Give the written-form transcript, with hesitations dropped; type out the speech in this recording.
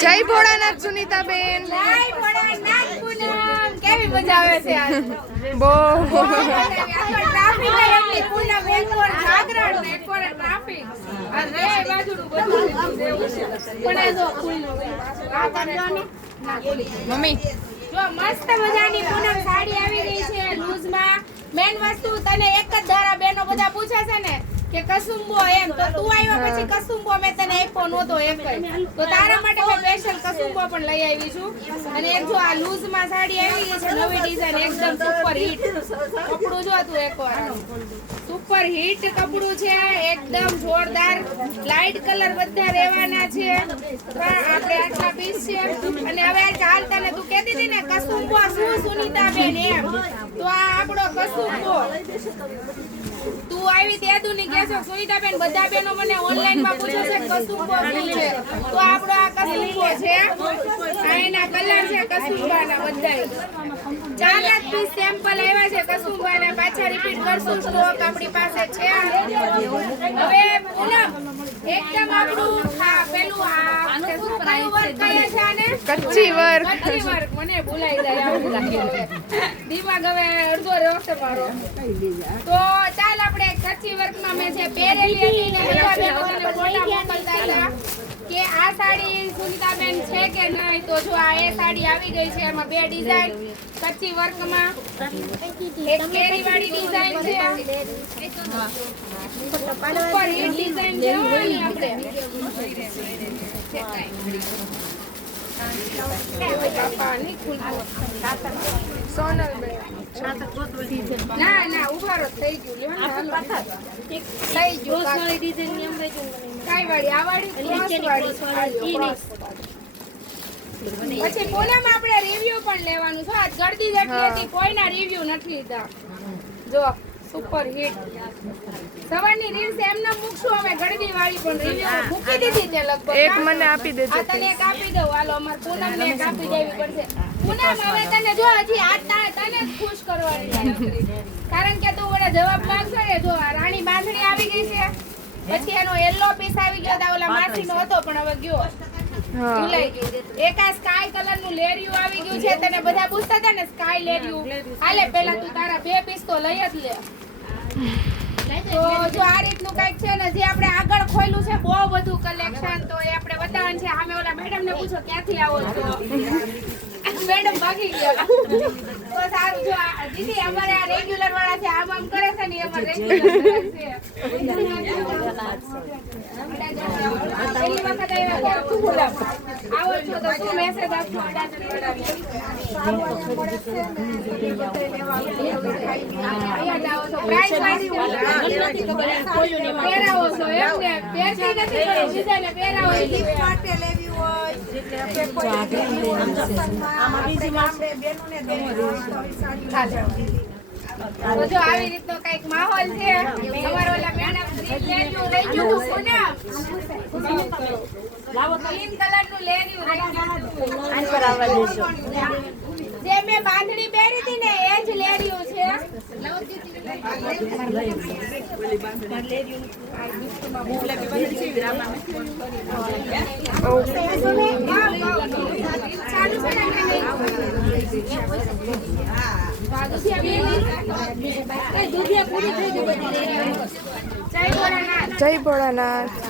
જય ભોળાનાથ સુનીતાબેન. જય ભોળાનાથ પૂનમ. કેવી મજા આવે છે આજ? બહુ ટ્રાફિક એટલી પૂનમ એકવાર જાગરણ ને એકવાર ટ્રાફિક. આ બે બાજુનું બધું દેવું છે. પણ આ જો ફૂલનો આ કરજો ને. મમ્મી જો મસ્ત મજાની પૂનમ સાડી આવી ગઈ છે લૂઝમાં. મેન વસ્તુ તને એક જ ધારા બેનો બધા પૂછે છે ને કે કસુંબો એમ, તો તું આવ્યા પછી કસુંબો મેં તને આપ્યો નહોતો એક જ, તો તારા માટે મેં સ્પેશિયલ કસુંબો પણ લઈ આવી છું. અને એક જો આ લૂઝમાં સાડી આવી ગઈ છે નવી ડિઝાઇન, એકદમ સુપર હિટ કપડું. જો તું એકવાર સુપર હિટ કપડું છે, એકદમ જોરદાર. લાઈટ કલર બધા રહેવાના છે. આપણે આટલા પીસ છે. અને હવે ચાલ તને તું કહેતી હતી ને કસુંબો શું સુનીતાબેન એમ, તો આ આપણો કસુંબો. તું આવી તે દુની કેસો સુનીતાબેન, બધા બેનો મને ઓનલાઈન માં પૂછે છે કસુંબો શું છે, તો આપણો આ કસુંબો છે. આ એના કલર છે કસુંબાના બધાય. 4 પીસ સેમ્પલ આવ્યા છે કસુંબાના. પાછા રિપીટ કરશું, સ્ટોક આપણી પાસે છે. હવે પૂનમ એકદમ આપણું આ પેલું આ શું કયું વર્ક કહે છે આને? કચ્છી વર્ક. કચ્છી વર્ક મને ભૂલાઈ જાય આવું લાગે છે. દિમાગ હવે અડધો રોસ્ટ મારો. તો ચાલ આપણે કચ્છી વર્કમાં મેં જે પહેરેલી હતી ને બધા બહેનોને ફોટા મોકલતા હતા કે આ સાડી સુનીતાબેન છે કે નહીં, તો જો આ એ સાડી આવી ગઈ છે. એમાં 2 ડિઝાઇન કચ્છી વર્કમાં, એક કેરી વાળી ડિઝાઇન છે, ઉપર હિટ ડિઝાઇન છે ઓની આપણે. ના ના ઉભારો થઈ ગયું, થઈ ગયું. કઈ વાળી? આ વાળી પછી પૂનમ આપણે રિવ્યુ પણ લેવાનું છે. આજ ગળદી જેટલી હતી કોઈના રિવ્યુ નથી લીધા. જો સુપર હિટ સવારની રીલ્સ એમને મૂકશું અમે. ગળદી વાળી પણ રિવ્યુ મૂકી દીધી છે લગભગ. એક મને આપી દેજો. આ તને એક આપી દઉં. હાલો અમાર પૂનમ ને એક આપી દેવી પડશે. પૂનમ હવે તને જો હજી આ તને જ ખુશ કરવાની, કારણ કે તું મને જવાબ માંગશો ને. જો આ રાણી બાંધણી આવી ગઈ છે, પછી એનો યલો પીસ આવી ગયો હતા, ઓલા માસીનો હતો પણ હવે ગયો, ભૂલાઈ ગયું. એક આ સ્કાય કલર નું લેરિયું આવી ગયું છે. તને બધા પૂછતા હતા ને સ્કાય લેરિયું. હાલે પેલા તું તારા 2 પીસ તો લઈ જ લે. તો જો આ રીતનું કઈક છે ને, જે આપણે આગળ ખોલ્યું છે બહુ બધું કલેક્શન, તો એ આપણે બતાવવાનું છે. સામે ઓલા મેડમ ને પૂછો ક્યાંથી આવો છો. મેડમ ભાગી ગયા. તો સારું. જો દીદી અમારે આ રેગ્યુલર વાળા છે, આમ આમ કરે છે ને, અમારે રેગ્યુલર છે. પહેલી વખત આવ્યા તો આવો છો તો શું મેસેજ આપશો? પહેરાવો છો એમ ને? પહેરતી નથી પણ બીજાને પહેરાવો માટે લેવી હોય. જો આવી રીતનો કઈક માહોલ છે. અમારો ઓલા મેડમ લેરિયું રહી ગયું પૂનમ, ગ્રીન કલર નું લેરિયું રહી ગયું. જે મેં બાંધણી પહેરી હતી ને એ જ લેરિયું છે. જય ભોળાનાથ. જય ભોળાનાથ.